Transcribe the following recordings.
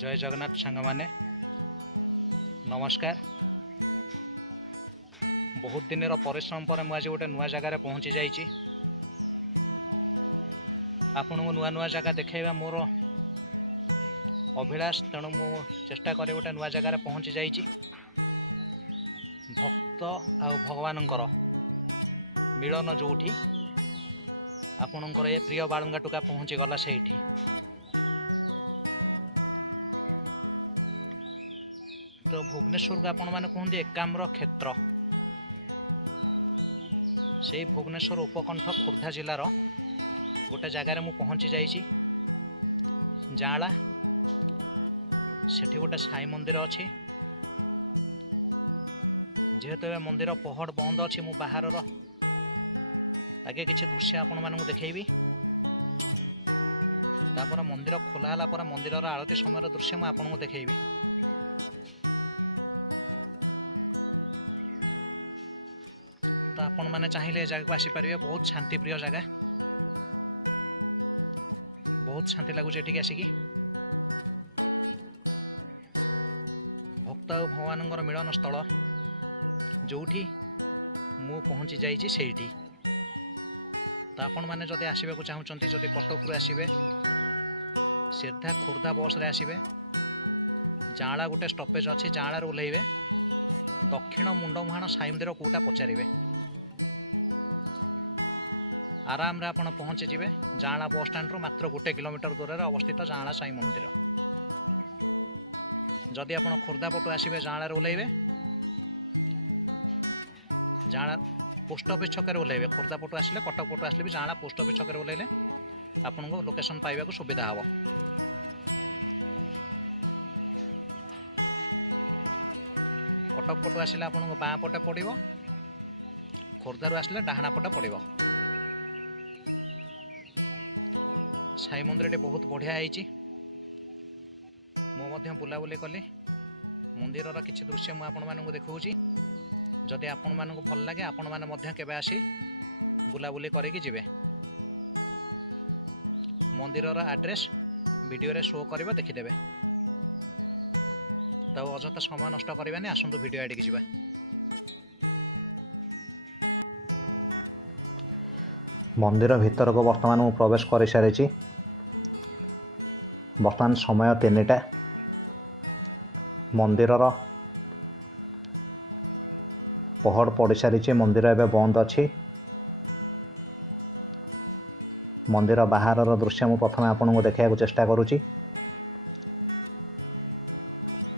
जय जगन्नाथ सांग माने नमस्कार। बहुत दिन परिश्रम पर मुझे गोटे नुआ जगार पहुँची जाइए। आपण को नुआ नुआ जगह देखा मोर अभिलाष, तेणु मु चेष्टा करे गोटे नुआ जगार पहुँची जाइए। भक्त आ भगवान मिलन जोठी आपणकर ये प्रिय बालुंगा टुका पहुँची गला से तो भुवनेश्वर को आपण मैंने कहते एकाम्र क्षेत्र। से भुवनेश्वर उपकंठ खोर्धा जिलार गोटे जगार मु पहुँची जाइए जाला। सेठी गोटे साई मंदिर अच्छी। जेहेतु ए मंदिर पहड़ बंद अच्छी, मु बाहर आगे किसी दृश्य आपण मानू देखी। तापर मंदिर खोला पर मंदिर आरती समय दृश्य मुझे आपको देखी। तो आपण मैंने चाहिए जगह को आसीपारे। बहुत शांति प्रिय जगह, बहुत शांति लगुच एठिक आसिकी। भक्त और भगवान मिलन स्थल जोठी मु पहुँची जाइए सेठी। तो आपण मैंने जदि आसवाक चाहूँगी, जदि कटक रु आसबे सीधा खोर्धा बस रे आसबे, जाँला गोटे स्टपेज अच्छी, जाँला ओह्लैबे दक्षिण मुंडमुहाण साई मंदिर कौटा पचारे आराम रे आपण पहुँची जिवे। जाँला बस स्टाण्ड रु मात्र 1 किलोमीटर दूर में अवस्थित जाँला साई मंदिर। जदि आपण खोर्धा पटु आसबे जाँला ओह्लैबे, जाँला पोस्ट ऑफिस छक ओह्लैबे। खोर्धा पटु आसले कटक पटु आसले भी जाँला पोस्ट ऑफिस छक ओह्लैले आपन को लोकेशन पाइबा को सुविधा हम। कटक पटु आसले आपन को बाँ पटे पड़ो, खोर्धारू आसले डाहाणा पटे पड़ो। साई मंदिर बहुत बढ़िया है। मु बुलाबुली कली मंदिर किसी दृश्य मुझे देखा। जदि आपण मानक भल लगे आपण मैंने केबे आसी बुलाबुली करके जिवे। मंदिर एड्रेस वीडियो रे शो करबा देखिदेवे। तो अजथा समय नष्ट करवानी, आसतु वीडियो आड़ के जावा। मंदिर भीतर को वर्तमान मु प्रवेश कर सारी। वर्तमान समय 3टा। मंदिर पहड़ पड़ सारी। मंदिर एवं बंद अच्छी। मंदिर बाहर दृश्य मु प्रथम आपको देखा चेष्टा करुँची।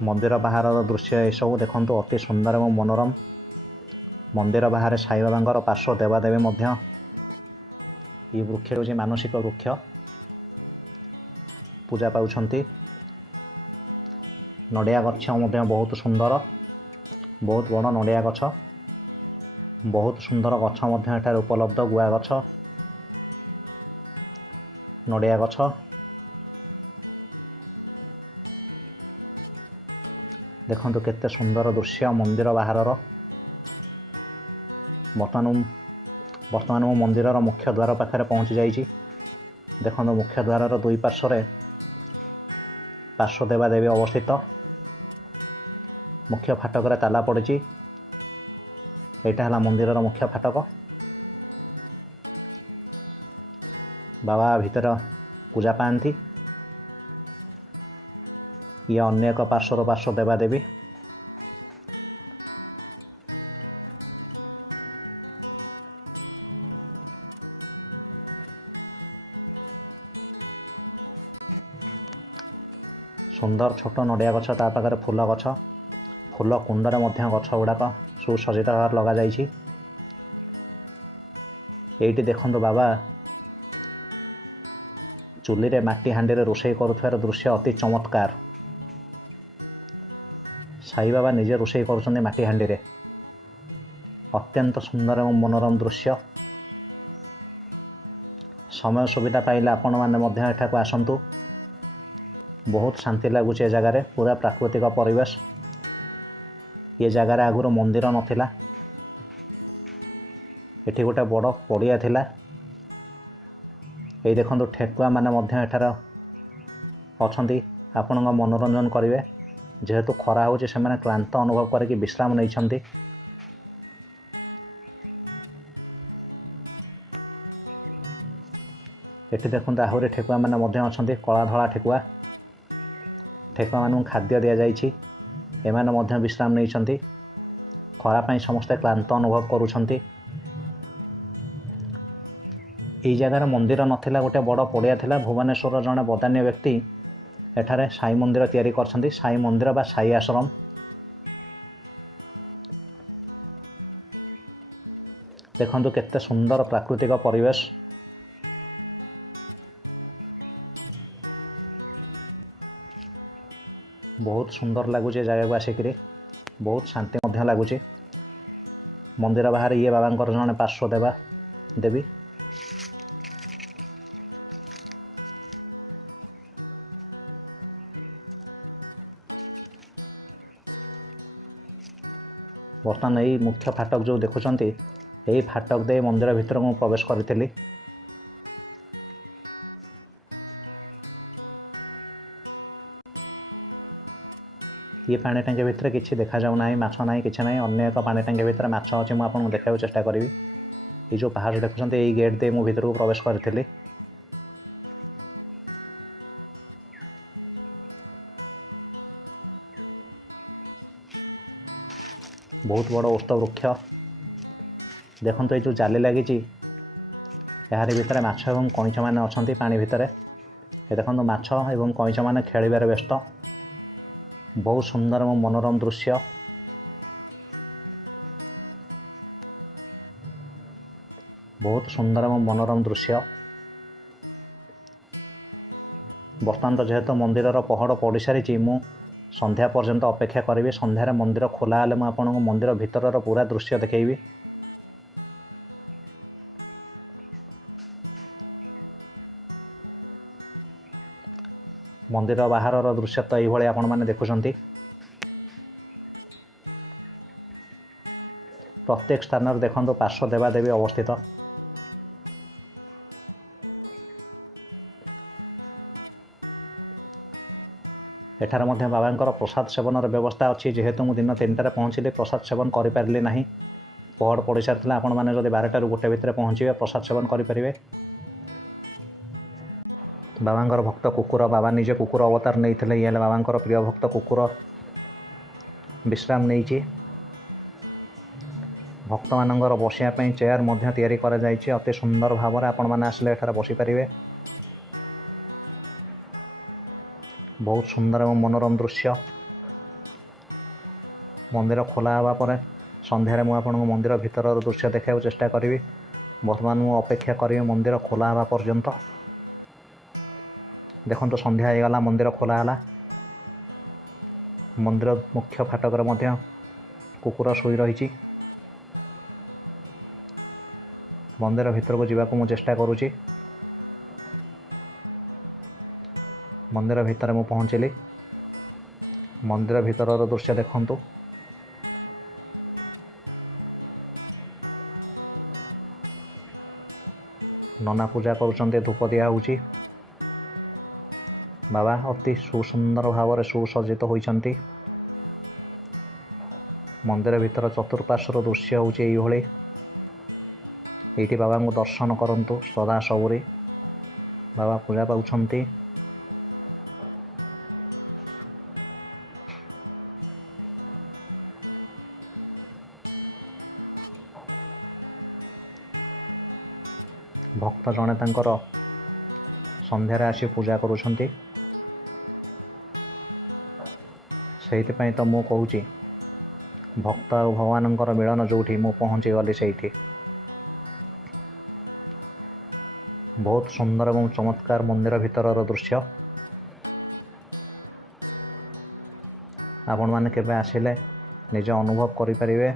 मंदिर बाहर दृश्य ये सब देखंतु अति सुंदर और मनोरम। मंदिर बाहर साई बाबा पार्श्व देवादेवी ये वृक्ष हूँ मानसिक वृक्ष, पूजा पाउछंती। नड़िया गछ बहुत सुंदर, बहुत बड़ नड़िया गछ, बहुत सुंदर गछ उपलब्ध। गुआ गछ, नड़िया गछ, देखंतु केते सुंदर दृश्य मंदिर बाहर। वर्तमान मंदिर मुख्य द्वार पाखे पहुँची जाइए। देखो मुख्य द्वार दुई पार्श्व पार्श्व देवादेवी अवस्थित। मुख्य फाटक ताला पड़ी। यहाँ है मंदिर मुख्य फाटक। बाबा भीतर पूजा पाती। ये अन्य एक पार्श्व देवादेवी। सुंदर छोट नड़िया गछ, ता पाखे फूल गछ, फूल कुंडरे गछ गुड़ाक सुसज्जित भाव लग जाइए। ये देखंतु बाबा चुली रे माटी हांडी रे रोषेई करुथार दृश्य अति चमत्कार। साई बाबा निजे रोषेई करुछन्ति माटी हांडी रे। अत्यंत सुंदर और मनोरम दृश्य। समय सुविधा पाइले आपण माने एठाकु आसंतु। बहुत शांति लगुच जगार, पूरा प्राकृतिक परिवेश। ये जगार आगुर मंदिर नथिला। एठी गोटे बड़ पड़िया थिला। ये देखो ठेकुआ माने एठार अछंती। ଆପଣଙ୍କ ମନୋରଞ୍ଜନ କରିବେ। ଯେହେତୁ ଖରା ହେଉଛି ସେମାନେ କ୍ଳାନ୍ତ ଅନୁଭବ କରିକି ବିଶ୍ରାମ ନେଇଛନ୍ତି। ଏଠି ଦେଖନ୍ତୁ ଆହୁରି ଠେକୁଆମାନେ ମଧ୍ୟ ଅଛନ୍ତି, କଳା ଧଳା ଠେକୁଆ। ଠେକୁଆମାନଙ୍କୁ ଖାଦ୍ୟ ଦିଆଯାଇଛି। ଏମାନେ ମଧ୍ୟ ବିଶ୍ରାମ ନେଇଛନ୍ତି। ଖରା ପାଇଁ ସମସ୍ତେ କ୍ଳାନ୍ତ ଅନୁଭବ କରୁଛନ୍ତି। এই ଜାଗାରେ ମନ୍ଦିର ନଥିଲା, ଗୋଟେ ବଡ଼ ପଡ଼ିଆ ଥିଲା। ଭୁବନେଶ୍ୱରର ଜଣେ ବଦାନ୍ୟ ବ୍ୟକ୍ତି ଏଠାରେ ସାଇ ମନ୍ଦିର ତିଆରି କରିଛନ୍ତି। ସାଇ ମନ୍ଦିର ବା ସାଇ ଆଶ୍ରମ। ଦେଖନ୍ତୁ କେତେ ସୁନ୍ଦର ପ୍ରାକୃତିକ ପରିବେଶ। ବହୁତ ସୁନ୍ଦର ଲାଗୁଛି ଏ ଜାଗାକୁ ଆସିକିରି। ବହୁତ ଶାନ୍ତି ମଧ୍ୟ ଲାଗୁଛି। ମନ୍ଦିର ବାହାରେ ଇଏ ବାବାଙ୍କର ଜଣେ ପାର୍ଶ୍ୱ ଦେବୀ। ବର୍ତ୍ତମାନ ଏଇ ମୁଖ୍ୟ ଫାଟକ ଯେଉଁ ଦେଖୁଛନ୍ତି, ଏହି ଫାଟକ ଦେଇ ମନ୍ଦିର ଭିତରକୁ ମୁଁ ପ୍ରବେଶ କରିଥିଲି। ये पानी टांकी भितर किसी देखा जाऊना, माछ ना कि ना। अन्य एक पानी टांकी भितर माछ अच्छी, मुझे आपको देखा चेष्टा करी। ये जो पहाड़ देखुं, यही गेट दे मु भीतर को प्रवेश करी। बहुत बड़ ओस्त वृक्ष देखो, ये जो जाली लगी यार भितर माछ और कईच मैंने अच्छा पानी भितर। ये देखो माछ और कईच मैंने खेलिबार व्यस्त। बहुत सुंदर और मनोरम दृश्य। बहुत सुंदर और मनोरम दृश्य। बर्तमान तो जेहेतु मंदिर पहड़ पड़ सारी, मु संध्या पर्यंत अपेक्षा करी। संध्यार मंदिर खोला हेले मुझे मंदिर भितर पूरा दृश्य देखी। मंदिर बाहर दृश्य तो यही आपण मैंने देखुं। प्रत्येक स्थान देखो पार्श्व देवादेवी अवस्थित। एठार मध्य बाबांकर प्रसाद सेवन व्यवस्था अच्छी। जेहेतु मुझे दिन 3टार पहुँचली, प्रसाद सेवन करें ना। पहड़ पड़ सारी आपण मैंने जब 12टारू 1 भितर पहुँचे प्रसाद सेवन करें। बाबांकर भक्त कुकुर, बाबा निजे कुकुर अवतार नहीं थे। ये बाबांकर प्रिय भक्त कुकुर विश्राम नहीं। भक्त मानकर बसापी चेयर तैयारी कर अति सुंदर भाव में आपण मैंने आसले एठार बसीपारे। बहुत सुंदर और मनोरम दृश्य। मंदिर खोला हवा पर संध्यारे मुझे आपको मंदिर भितर दृश्य देखा चेष्टा करी। बर्तमान मुझे अपेक्षा करी मंदिर खोला हवा पर्यंत। देखो संध्या हो गला, मंदिर खोला। मंदिर मुख्य फाटक मध्य कुकुर शोई रही। मंदिर भितर को जावाक मु चेष्टा करुँची। मंदिर भितर मु पहुँचली। मंदिर भितर दृश्य देखंतु। नना पूजा करुँच, धूप दिया होची। बाबा अति सुसुंदर भाव में सुसज्जित होती। मंदिर भितर चतुर्पार्श्वर दृश्य होची एइभଳି। एठी बाबा को दर्शन करंतु सदा सबुरी। बाबा पूजा पाउछंती। भक्त जड़े तांकर संध्यारे आसी पूजा करुछंती। सेइथिपाई तो मु कहूची भक्त और भगवानंकर मिलन जोठी मु पहुँची गली सेठी। बहुत सुंदर और चमत्कार मंदिर भितर दृश्य। आपण माने केबे आसिले निज अनुभव करि परिबे।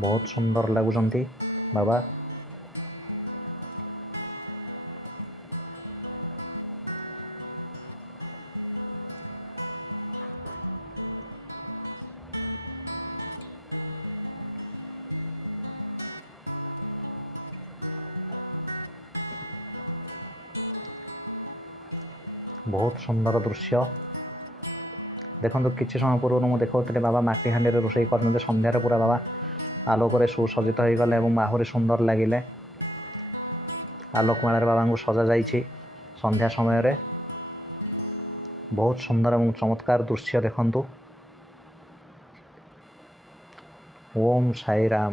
बहुत सुंदर लगुचंती बाबा। ବହୁତ ସୁନ୍ଦର ଦୃଶ୍ୟ। ଦେଖନ୍ତୁ କିଛି ସମୟ ପୂର୍ବରୁ ମୁଁ ଦେଖାଉଥିଲି ବାବା ମାଟି ହାଣ୍ଡିରେ ରୋଷେଇ କରୁଛନ୍ତି। ସନ୍ଧ୍ୟାରେ ପୁରା ବାବା ଆଲୋକରେ ସୁସଜ୍ଜିତ ହୋଇଗଲେ ଏବଂ ଆହୁରି ସୁନ୍ଦର ଲାଗିଲେ। ଆଲୋକମାଳାରେ ବାବାଙ୍କୁ ସଜାଯାଇଛି ସନ୍ଧ୍ୟା ସମୟରେ। ବହୁତ ସୁନ୍ଦର ଏବଂ ଚମତ୍କାର ଦୃଶ୍ୟ ଦେଖନ୍ତୁ। ଓମ୍ ସାଇରାମ।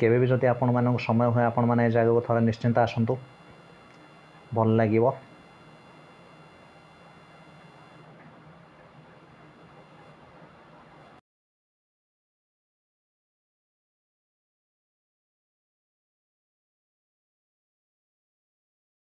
କେବେ ବି ଯଦି ଆପଣମାନଙ୍କୁ ସମୟ ହୁଏ ଆପଣମାନେ ଏ ଜାଗାକୁ ଥରେ ନିଶ୍ଚିନ୍ତ ଆସନ୍ତୁ, ଭଲ ଲାଗିବ।